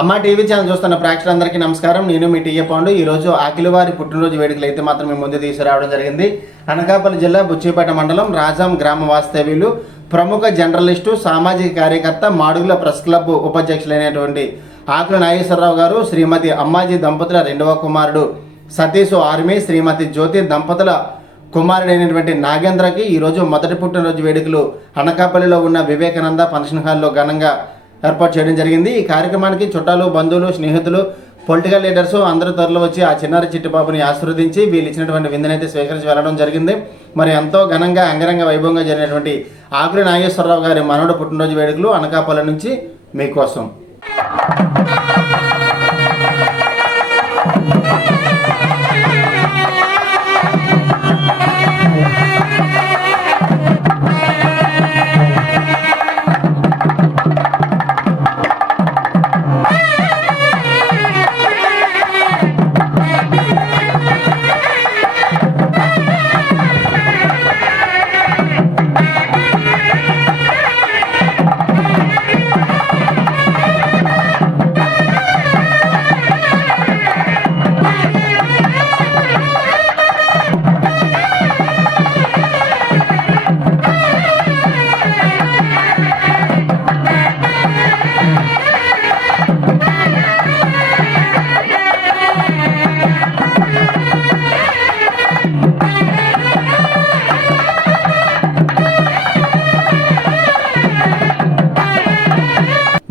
అమ్మ TV channel చూస్తున్న ప్రేక్షకులందరికీ నమస్కారం. నేను మీ టీఏ పాండు. ఈరోజు అఖిలవారి పుట్టినరోజు వేడుకలు అయితే మాత్రం మేము ముందు తీసుకురావడం జరిగింది. అనకాపల్లి జిల్లా బుచ్చిపేట మండలం రాజాం గ్రామ వాస్తవ్యులు, ప్రముఖ జర్నలిస్టు, సామాజిక కార్యకర్త, మాడుగుల ప్రెస్ క్లబ్ ఉపాధ్యక్షులైనటువంటి ఆకుల నాగేశ్వరరావు గారు, శ్రీమతి అమ్మాజీ దంపతుల రెండవ కుమారుడు సతీష్ ఆర్మీ, శ్రీమతి జ్యోతి దంపతుల కుమారుడైనటువంటి నాగేంద్రకి ఈరోజు మొదటి పుట్టినరోజు వేడుకలు అనకాపల్లిలో ఉన్న వివేకానంద ఫంక్షన్ హాల్లో ఘనంగా ఏర్పాటు చేయడం జరిగింది. ఈ కార్యక్రమానికి చుట్టాలు, బంధువులు, స్నేహితులు, పొలిటికల్ లీడర్స్ అందరూ త్వరలో వచ్చి ఆ చిన్నారి చిట్టిబాబుని ఆశీర్వదించి వీళ్ళు ఇచ్చినటువంటి విందునైతే స్వీకరించి వెళ్ళడం జరిగింది. మరి ఎంతో ఘనంగా అంగరంగ వైభవంగా జరిగినటువంటి ఆకుల నాగేశ్వరరావు గారి మనవడు పుట్టినరోజు వేడుకలు అనకాపల్లి నుంచి మీకోసం.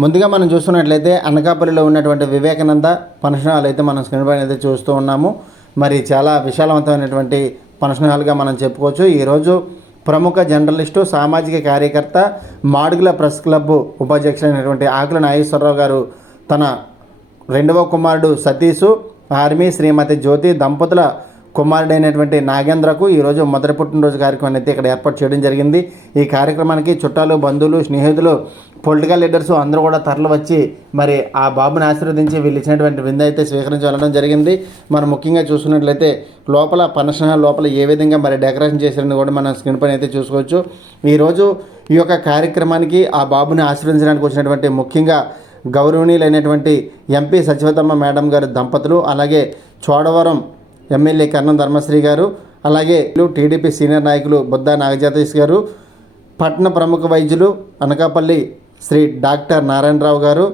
ముందుగా మనం చూస్తున్నట్లయితే అనకాపల్లిలో ఉన్నటువంటి వివేకానంద ఫంక్షన్ హాల్ అయితే మనం స్క్రీన్ పైన అయితే చూస్తూ ఉన్నాము. మరి చాలా విశాలవంతమైనటువంటి ఫంక్షన్ హాల్గా మనం చెప్పుకోవచ్చు. ఈరోజు ప్రముఖ జర్నలిస్టు, సామాజిక కార్యకర్త, మాడుగుల ప్రెస్ క్లబ్ ఉపాధ్యక్షులైనటువంటి ఆకుల నాగేశ్వరరావు గారు తన రెండవ కుమారుడు సతీష్ ఆర్మీ, శ్రీమతి జ్యోతి దంపతుల కుమారుడైనటువంటి నాగేంద్రకు ఈరోజు మొదటి పుట్టినరోజు కార్యక్రమాన్ని అయితే ఇక్కడ ఏర్పాటు చేయడం జరిగింది. ఈ కార్యక్రమానికి చుట్టాలు, బంధువులు, స్నేహితులు, పొలిటికల్ లీడర్స్ అందరూ కూడా తరలి వచ్చి మరి ఆ బాబుని ఆశీర్వదించి వీళ్ళు ఇచ్చినటువంటి విందు అయితే స్వీకరించి వెళ్ళడం జరిగింది. మనం ముఖ్యంగా చూసుకున్నట్లయితే లోపల ఫంక్షన్ హాల్ లోపల ఏ విధంగా మరి డెకరేషన్ చేశారని కూడా మనం స్క్రీన్ పైన అయితే చూసుకోవచ్చు. ఈరోజు ఈ యొక్క కార్యక్రమానికి ఆ బాబుని ఆశీర్వదించడానికి వచ్చినటువంటి ముఖ్యంగా గౌరవనీయులైనటువంటి ఎంపీ సచివతమ్మ మేడం గారు దంపతులు, అలాగే చోడవరం ఎమ్మెల్యే కర్ణం ధర్మశ్రీ గారు, అలాగే టీడీపీ సీనియర్ నాయకులు బుద్ధా నాగజాతీష్ గారు, పట్టణ ప్రముఖ వైద్యులు అనకాపల్లి శ్రీ డాక్టర్ నారాయణరావు గారు,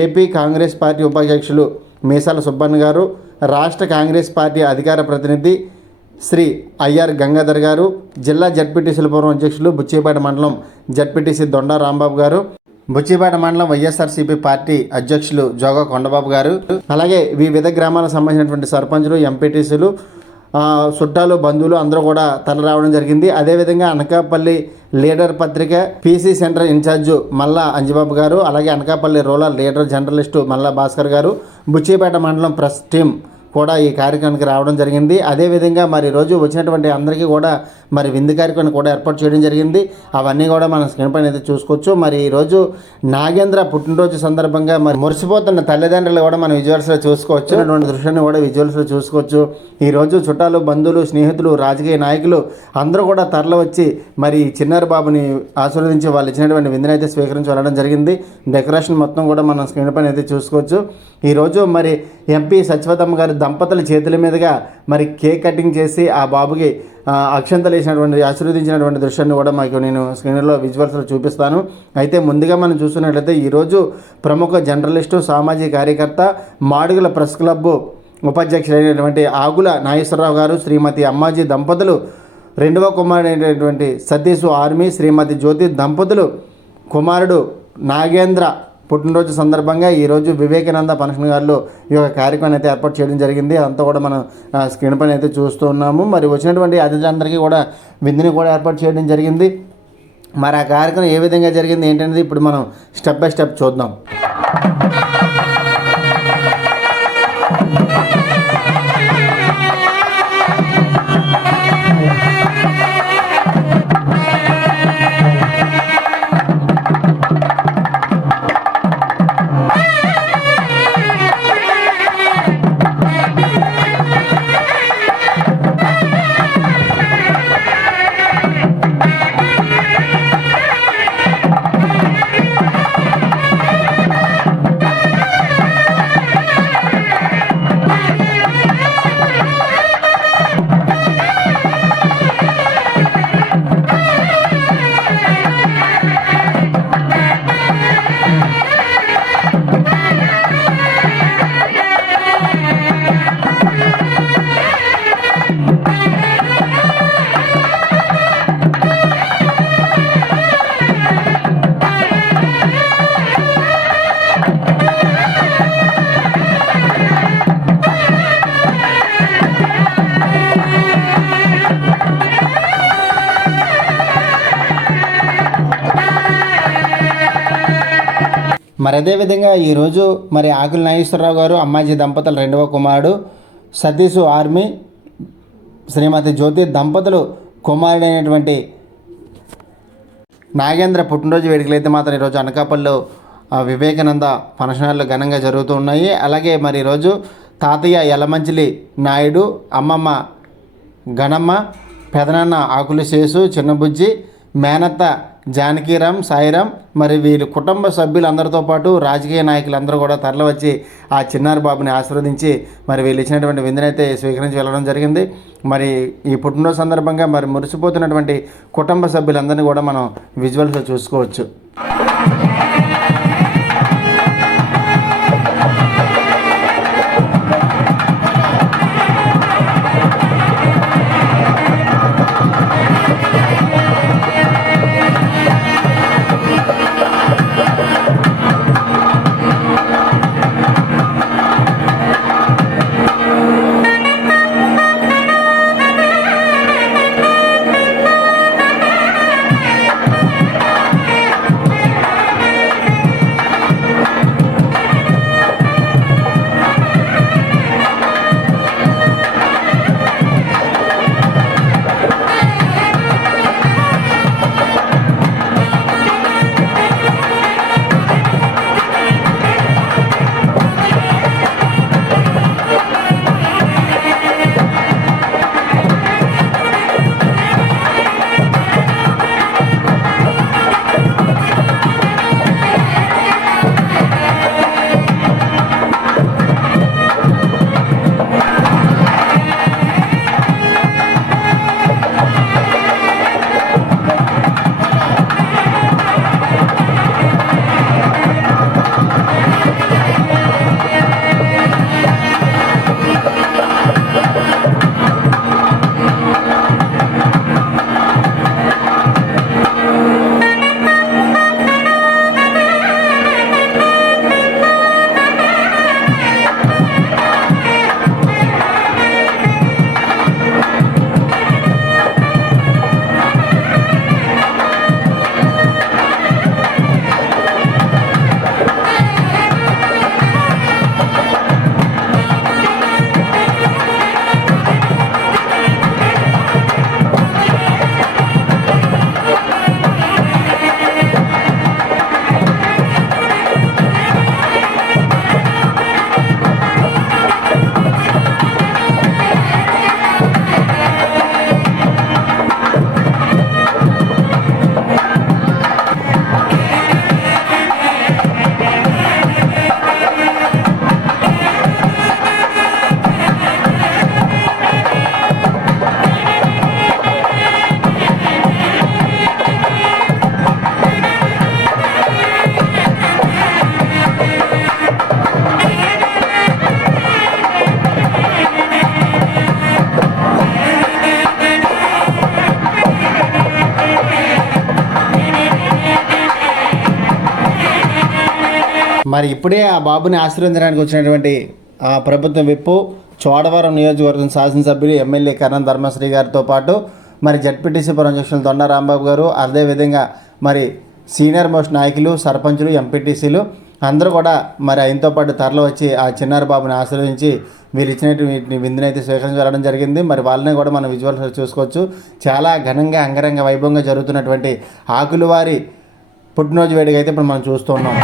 ఏపీ కాంగ్రెస్ పార్టీ ఉపాధ్యక్షులు మీసాల సుబ్బన్న గారు, రాష్ట్ర కాంగ్రెస్ పార్టీ అధికార ప్రతినిధి శ్రీ ఐఆర్ గంగాధర్ గారు, జిల్లా జడ్పీటీసీల పూర్వ అధ్యక్షులు బుచ్చిపేట మండలం జడ్పీటీసీ దొండా రాంబాబు గారు, బుచ్చిపేట మండలం వైఎస్ఆర్సీపీ పార్టీ అధ్యక్షులు జోగా కొండబాబు గారు, అలాగే వివిధ గ్రామాలకు సంబంధించినటువంటి సర్పంచులు, ఎంపీటీసీలు, చుట్టాలు, బంధువులు అందరూ కూడా తరలి రావడం జరిగింది. అదేవిధంగా అనకాపల్లి లీడర్ పత్రిక పీసీ సెంటర్ ఇన్ఛార్జు మల్లా అంజిబాబు గారు, అలాగే అనకాపల్లి రూరల్ లీడర్ జర్నలిస్టు మల్లా భాస్కర్ గారు, బుచ్చిపేట మండలం ప్రెస్ టీం కూడా ఈ కార్యక్రమానికి రావడం జరిగింది. అదేవిధంగా మరి రోజు వచ్చినటువంటి అందరికీ కూడా మరి విందు కార్యక్రమం కూడా ఏర్పాటు చేయడం జరిగింది. అవన్నీ కూడా మనం స్క్రీన్ పైన అయితే చూసుకోవచ్చు. మరి ఈరోజు నాగేంద్ర పుట్టినరోజు సందర్భంగా మరి మురిసిపోతున్న తల్లిదండ్రులు కూడా మనం విజువల్స్లో చూసుకోవచ్చు. అటువంటి దృశ్యాన్ని కూడా విజువల్స్లో చూసుకోవచ్చు. ఈరోజు చుట్టాలు, బంధువులు, స్నేహితులు, రాజకీయ నాయకులు అందరూ కూడా తరలి వచ్చి మరి చిన్నారి బాబుని ఆశీర్వదించి వాళ్ళు ఇచ్చినటువంటి విందునైతే స్వీకరించి వెళ్ళడం జరిగింది. డెకరేషన్ మొత్తం కూడా మనం స్క్రీన్ పైన అయితే చూసుకోవచ్చు. ఈరోజు మరి ఎంపీ సచివతమ్మ గారి దంపతుల చేతుల మీదుగా మరి కేక్ కటింగ్ చేసి ఆ బాబుకి అక్షంతలు వేసినటువంటి ఆశీర్వదించినటువంటి దృశ్యాన్ని కూడా మాకు నేను స్క్రీన్లో విజువల్స్లో చూపిస్తాను. అయితే ముందుగా మనం చూస్తున్నట్లయితే ఈరోజు ప్రముఖ జర్నలిస్టు, సామాజిక కార్యకర్త, మాడుగుల ప్రెస్ క్లబ్ ఉపాధ్యక్షులైనటువంటి ఆకుల నాగేశ్వరరావు గారు, శ్రీమతి అమ్మాజీ దంపతులు రెండవ కుమారుడైనటువంటి సతీష్ ఆర్మీ, శ్రీమతి జ్యోతి దంపతులు కుమారుడు నాగేంద్ర పుట్టినరోజు సందర్భంగా ఈరోజు వివేకానంద ఫంక్షన్ హాల్లో ఈ యొక్క కార్యక్రమాన్ని అయితే ఏర్పాటు చేయడం జరిగింది. అంతా కూడా మనం స్క్రీన్ పైన అయితే చూస్తూ ఉన్నాము. మరి వచ్చినటువంటి అతిథులందరికీ కూడా విందుని కూడా ఏర్పాటు చేయడం జరిగింది. మరి ఆ కార్యక్రమం ఏ విధంగా జరిగింది ఏంటనేది ఇప్పుడు మనం స్టెప్ బై స్టెప్ చూద్దాం. మరి అదేవిధంగా ఈరోజు మరి ఆకుల నాగేశ్వరరావు గారు అమ్మాజీ దంపతులు రెండవ కుమారుడు సతీష్ ఆర్మీ శ్రీమతి జ్యోతి దంపతులు కుమారుడైనటువంటి నాగేంద్ర పుట్టినరోజు వేడుకలు అయితే మాత్రం ఈరోజు అనకాపల్లిలో వివేకానంద ఫంక్షన్ హాల్లో ఘనంగా జరుగుతూ ఉన్నాయి. అలాగే మరి ఈరోజు తాతయ్య యలమంచిలి నాయుడు, అమ్మమ్మ గణమ్మ, పెదనాన్న ఆకులు శేషు, చిన్నబుజ్జి, మేనత్త జానకీరామ్, సాయిరామ్, మరి వీరి కుటుంబ సభ్యులందరితో పాటు రాజకీయ నాయకులందరూ కూడా తరలివచ్చి ఆ చిన్నారి బాబుని ఆశీర్వదించి మరి వీళ్ళు ఇచ్చినటువంటి విందునైతే స్వీకరించి వెళ్ళడం జరిగింది. మరి ఈ పుట్టినరోజు సందర్భంగా మరి మురిసిపోతున్నటువంటి కుటుంబ సభ్యులందరినీ కూడా మనం విజువల్స్లో చూసుకోవచ్చు. మరి ఇప్పుడే ఆ బాబుని ఆశీర్వదించడానికి వచ్చినటువంటి ప్రభుత్వ విప్పు చోడవరం నియోజకవర్గం శాసనసభ్యులు ఎమ్మెల్యే కరణం ధర్మశ్రీ గారితో పాటు మరి జడ్పీటీసీ అధ్యక్షులు దొండ రాంబాబు గారు, అదేవిధంగా మరి సీనియర్ మోస్ట్ నాయకులు, సర్పంచులు, ఎంపీటీసీలు అందరూ కూడా మరి ఆయనతో పాటు తరలి వచ్చి ఆ చిన్నారి బాబుని ఆశీర్వదించి వీళ్ళు ఇచ్చినటువంటి విందునైతే స్వీకరించి వెళ్ళడం జరిగింది. మరి వాళ్ళని కూడా మనం విజువల్స్ చూసుకోవచ్చు. చాలా ఘనంగా అంగరంగ వైభవంగా జరుగుతున్నటువంటి ఆకులవారి పుట్టినరోజు వేడుక అయితే ఇప్పుడు మనం చూస్తున్నాం.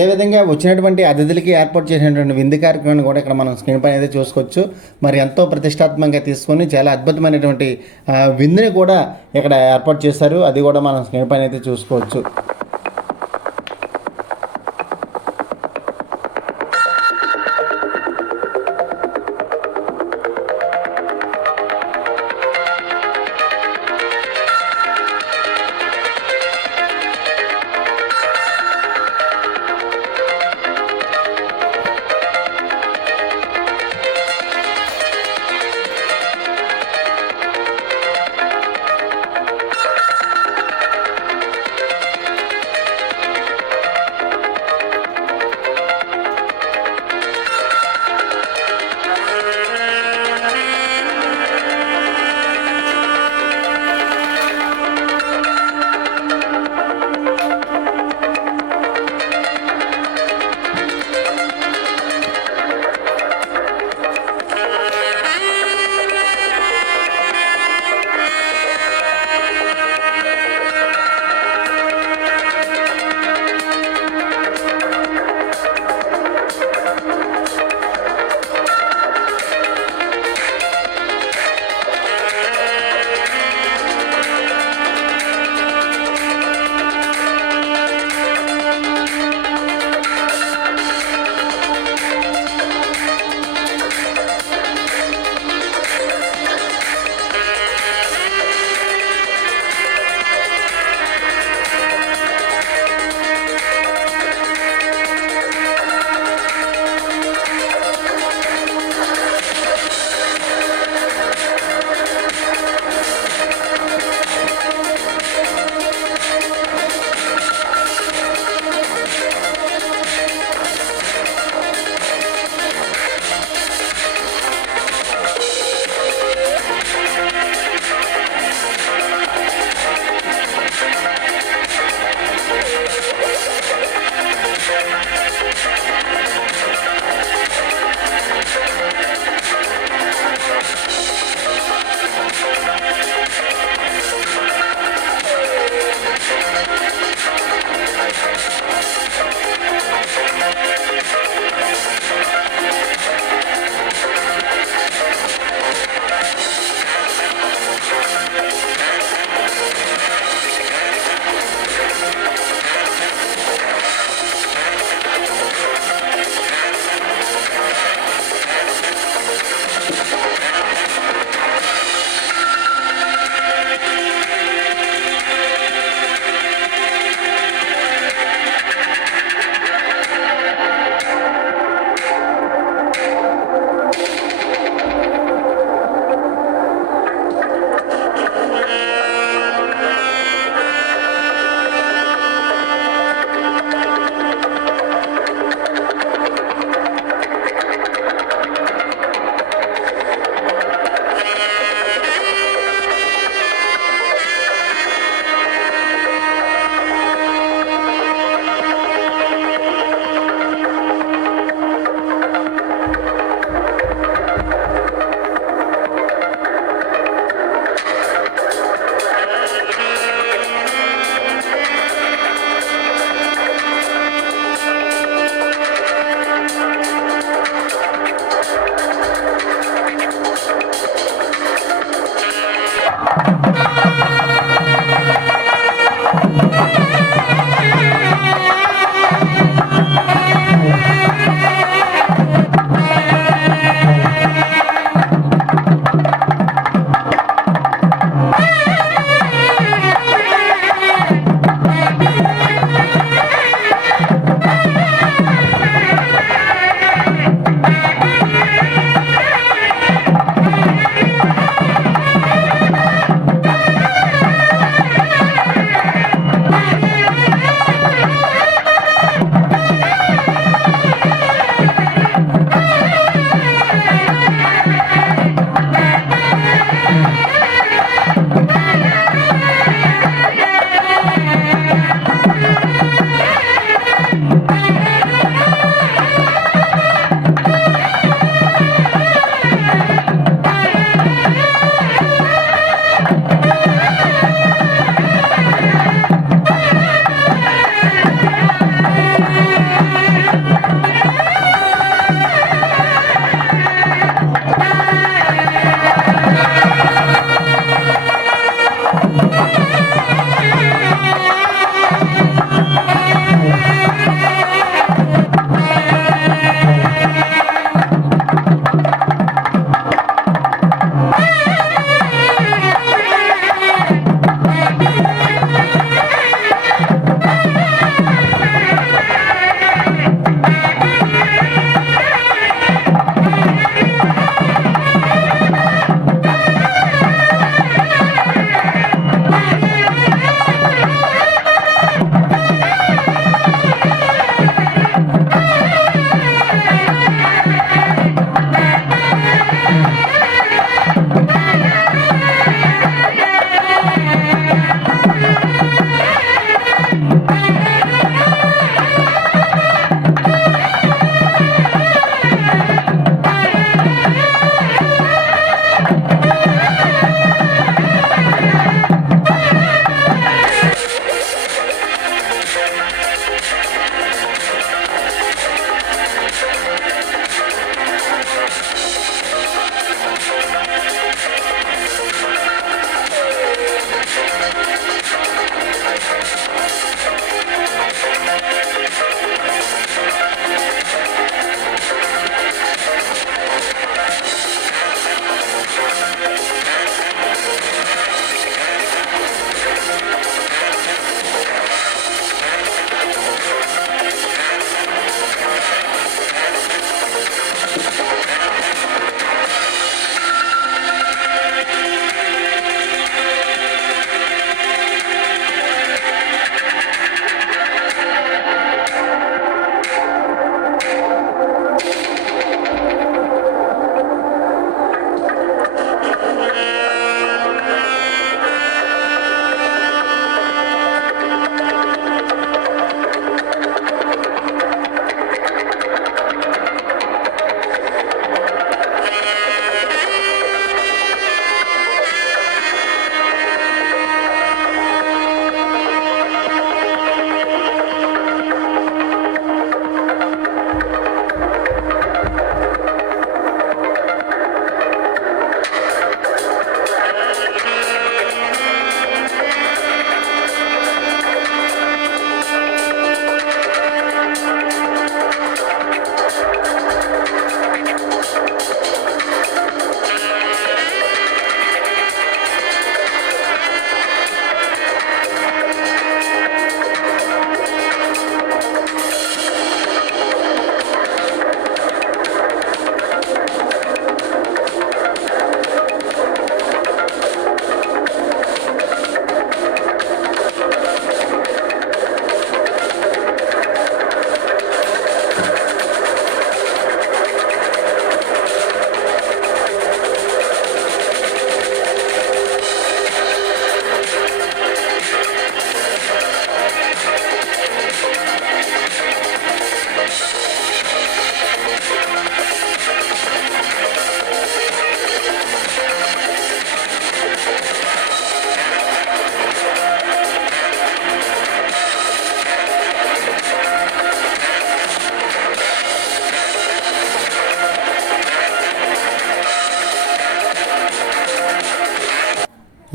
అదేవిధంగా వచ్చినటువంటి అతిథులకి ఏర్పాటు చేసినటువంటి విందు కార్యక్రమాన్ని కూడా ఇక్కడ మనం స్క్రీన్ పైన అయితే చూసుకోవచ్చు. మరి ఎంతో ప్రతిష్టాత్మకంగా తీసుకొని చాలా అద్భుతమైనటువంటి విందుని కూడా ఇక్కడ ఏర్పాటు చేశారు. అది కూడా మనం స్క్రీన్ పైన అయితే చూసుకోవచ్చు.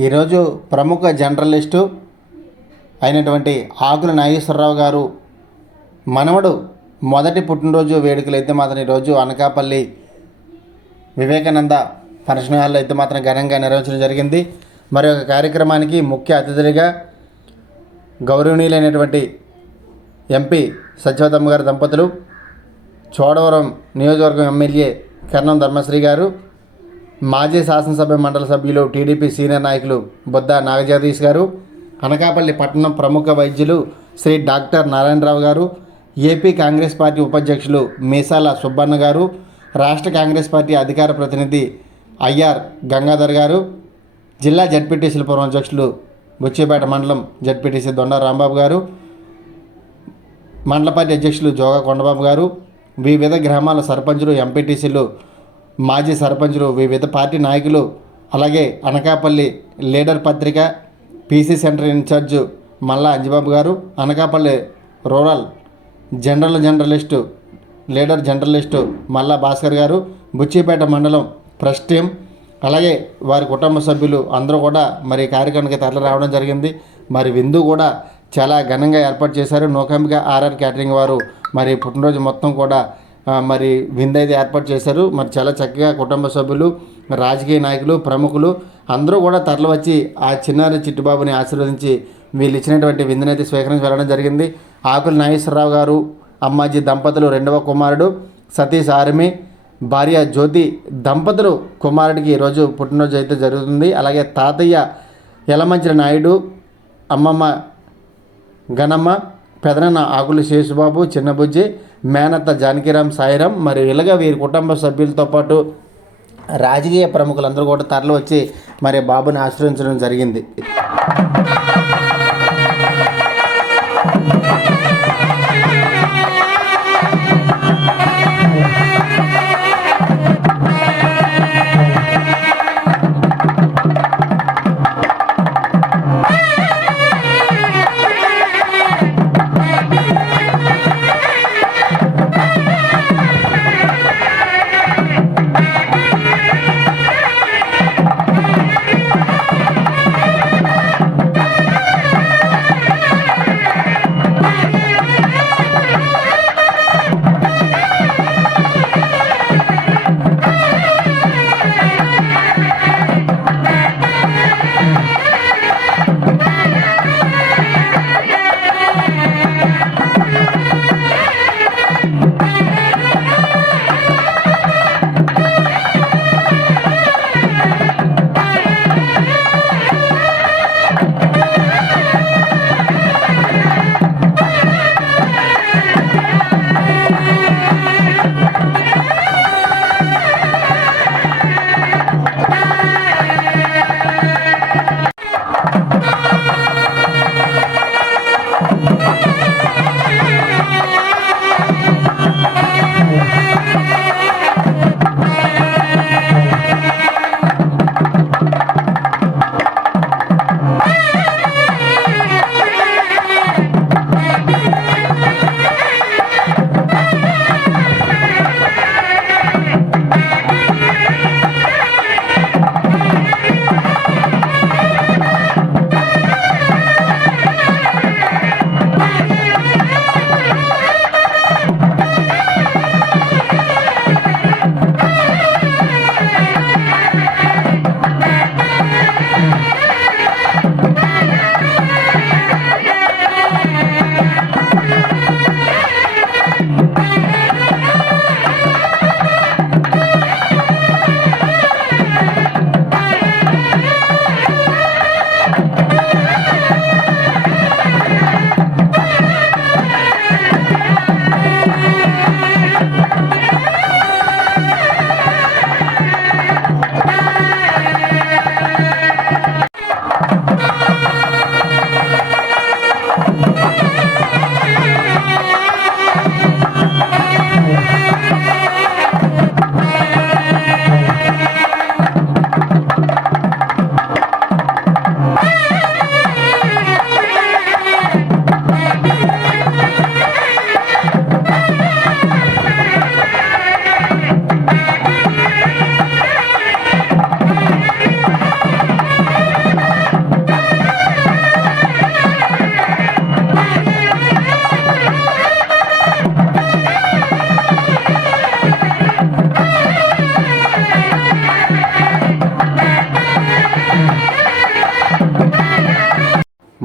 ఈరోజు ప్రముఖ జర్నలిస్టు అయినటువంటి ఆకుల నాగేశ్వరరావు గారు మనవడు మొదటి పుట్టినరోజు వేడుకలు అయితే మాత్రం ఈరోజు అనకాపల్లి వివేకానంద ఫంక్షన్ హాల్లో అయితే మాత్రం ఘనంగా నిర్వహించడం జరిగింది. మరి ఒక కార్యక్రమానికి ముఖ్య అతిథులుగా గౌరవనీయులైనటువంటి ఎంపీ సత్యవతమ్మ గారి దంపతులు, చోడవరం నియోజకవర్గం ఎమ్మెల్యే కర్ణం ధర్మశ్రీ గారు, మాజీ శాసనసభ మండలి సభ్యులు టీడీపీ సీనియర్ నాయకులు బొద్ద నాగజగదీష్ గారు, అనకాపల్లి పట్టణం ప్రముఖ వైద్యులు శ్రీ డాక్టర్ నారాయణరావు గారు, ఏపీ కాంగ్రెస్ పార్టీ ఉపాధ్యక్షులు మీసాల సుబ్బన్న గారు, రాష్ట్ర కాంగ్రెస్ పార్టీ అధికార ప్రతినిధి ఐఆర్ గంగాధర్ గారు, జిల్లా జడ్పీటీసీల పూర్వ అధ్యక్షులు బుచ్చిపేట మండలం జడ్పీటీసీ దొండ రాంబాబు గారు, మండల పార్టీ అధ్యక్షులు జోగా కొండబాబు గారు, వివిధ గ్రామాల సర్పంచులు, ఎంపీటీసీలు, మాజీ సర్పంచులు, వివిధ పార్టీ నాయకులు, అలాగే అనకాపల్లి లీడర్ పత్రిక పీసీ సెంటర్ ఇన్ఛార్జ్ మల్లా అంజిబాబు గారు, Anakapalli rural journalist leader journalist మల్లా భాస్కర్ గారు, బుచ్చిపేట మండలం ప్రెస్ టీం, అలాగే వారి కుటుంబ సభ్యులు అందరూ కూడా మరి కార్యక్రమానికి తరలి రావడం జరిగింది. మరి విందు కూడా చాలా ఘనంగా ఏర్పాటు చేశారు. నూకాంబిక ఆర్ఆర్ క్యాటరింగ్ వారు మరి పుట్టినరోజు మొత్తం కూడా మరి విందు అయితే ఏర్పాటు చేశారు. మరి చాలా చక్కగా కుటుంబ సభ్యులు, రాజకీయ నాయకులు, ప్రముఖులు అందరూ కూడా తరలి వచ్చి ఆ చిన్నారి చిట్టుబాబుని ఆశీర్వదించి వీళ్ళు ఇచ్చినటువంటి విందునైతే స్వీకరించి వెళ్ళడం జరిగింది. ఆకుల నాగేశ్వరరావు గారు అమ్మాజీ దంపతులు రెండవ కుమారుడు సతీష్ ఆర్మి, భార్య జ్యోతి దంపతులు కుమారుడికి ఈరోజు పుట్టినరోజు అయితే జరుగుతుంది. అలాగే తాతయ్య యలమంచిల నాయుడు, అమ్మమ్మ గణమ్మ, పెదనాన్న ఆకుల శేషుబాబు, చిన్నబుజ్జి, మేనత్త జానకిరామ్, సాయిరాం, మరి ఇలాగా వీరి కుటుంబ సభ్యులతో పాటు రాజకీయ ప్రముఖులందరూ కూడా తరలి వచ్చి మరి బాబుని ఆశీర్వదించడం జరిగింది.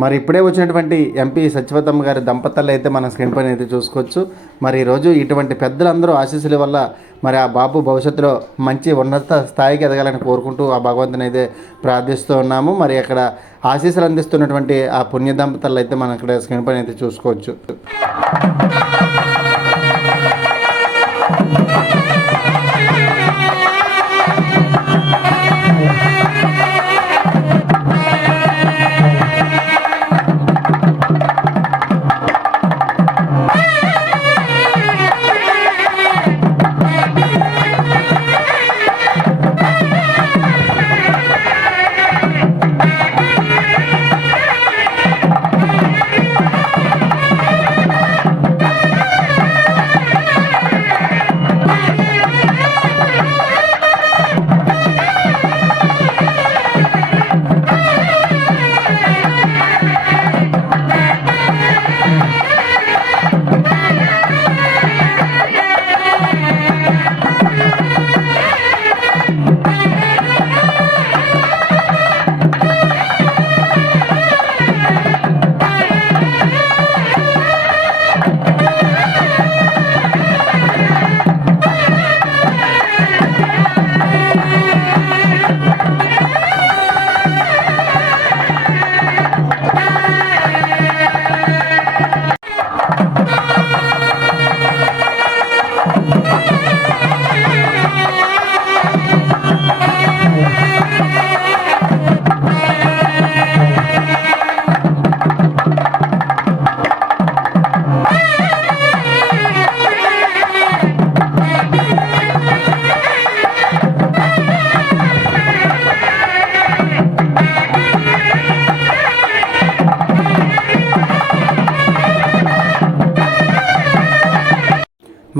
మరి ఇప్పుడే వచ్చినటువంటి ఎంపీ సత్యవతమ్మ గారి దంపతులు అయితే మన స్క్రీన్ పైన అయితే చూసుకోవచ్చు. మరి ఈరోజు ఇటువంటి పెద్దలందరూ ఆశీస్సుల వల్ల మరి ఆ బాబు భవిష్యత్తులో మంచి ఉన్నత స్థాయికి ఎదగాలని కోరుకుంటూ ఆ భగవంతుని అయితే ప్రార్థిస్తూ ఉన్నాము. మరి అక్కడ ఆశీస్సులు అందిస్తున్నటువంటి ఆ పుణ్య దంపతులు అయితే మనం ఇక్కడ స్క్రీన్ పైన అయితే చూసుకోవచ్చు.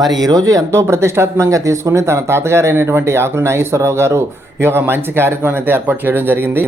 మరి ఈరోజు ఎంతో ప్రతిష్టాత్మకంగా తీసుకుని తన తాతగారు అయినటువంటి ఆకుల నాగేశ్వరరావు గారు ఈ యొక్క మంచి కార్యక్రమం అయితే ఏర్పాటు చేయడం జరిగింది.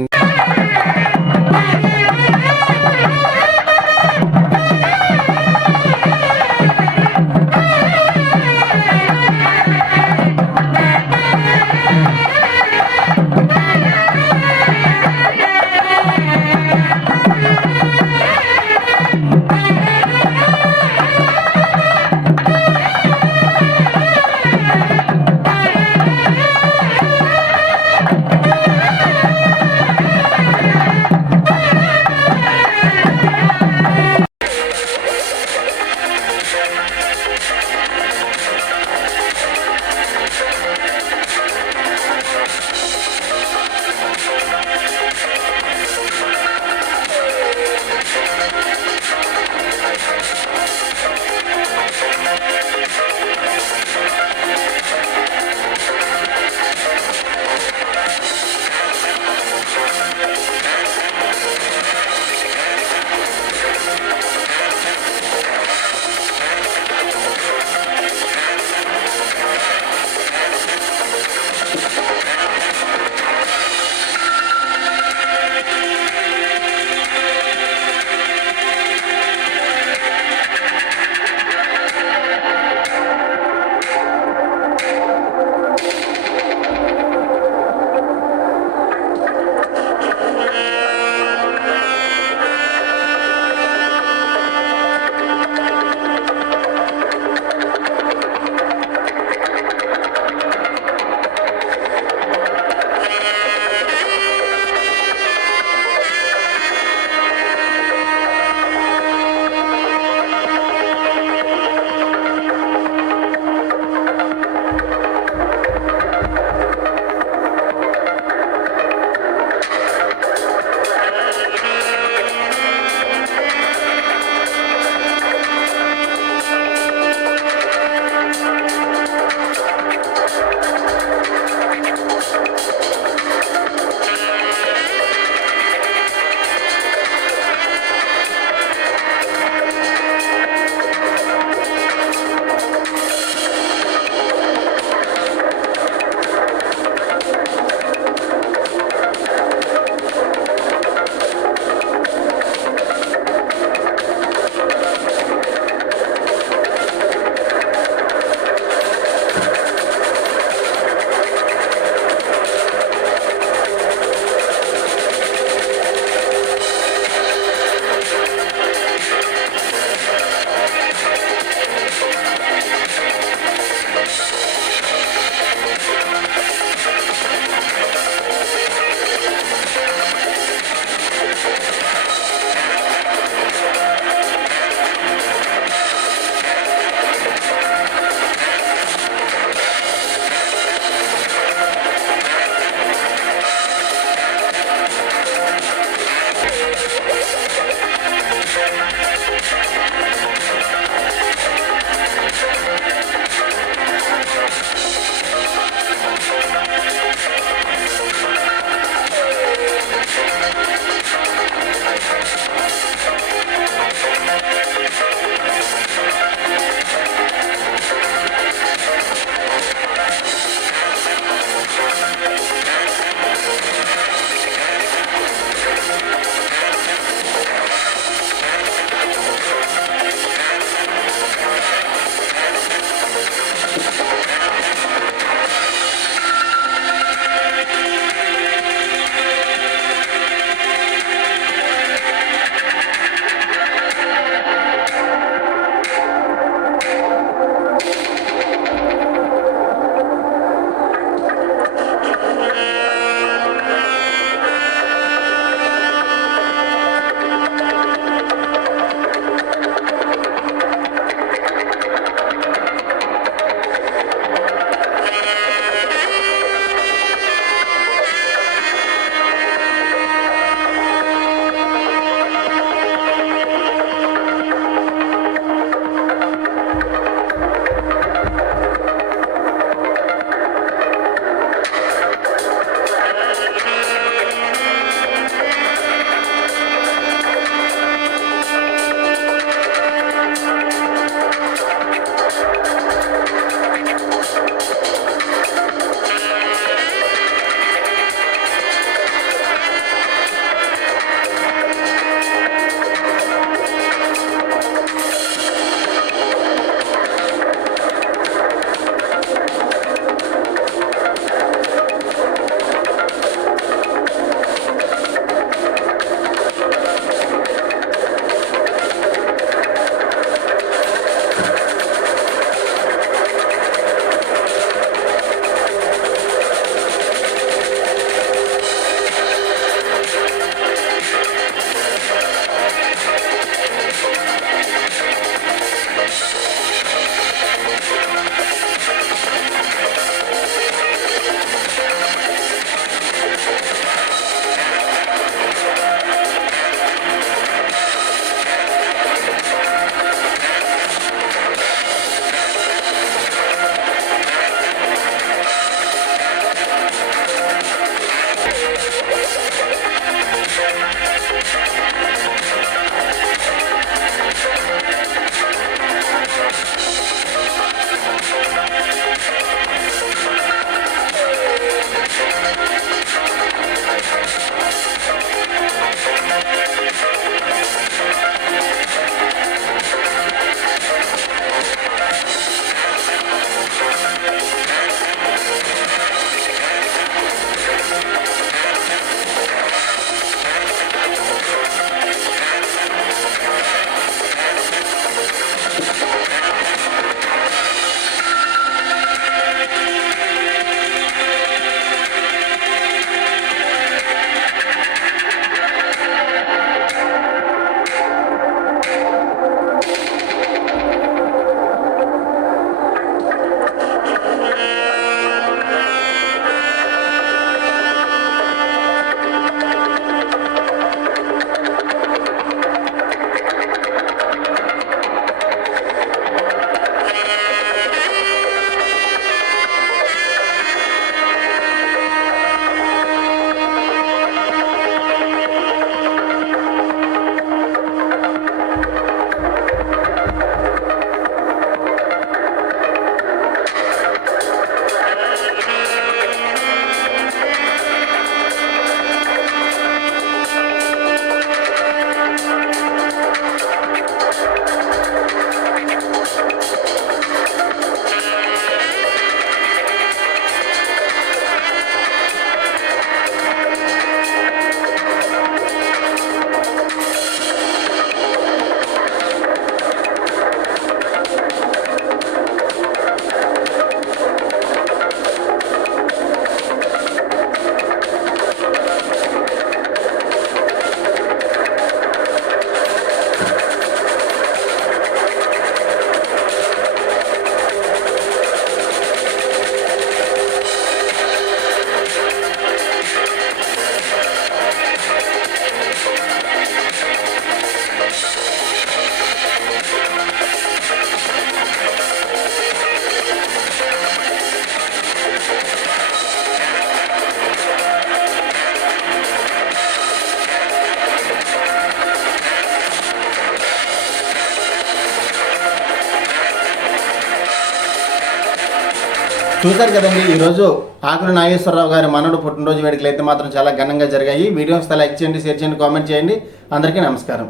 చూశారు కదండి, ఈరోజు ఆకుల నాగేశ్వరరావు గారి మనవడు పుట్టినరోజు వేడుకలు అయితే మాత్రం చాలా ఘనంగా జరిగాయి. వీడియోస్ లైక్ చేయండి, షేర్ చేయండి, కామెంట్ చేయండి. అందరికీ నమస్కారం.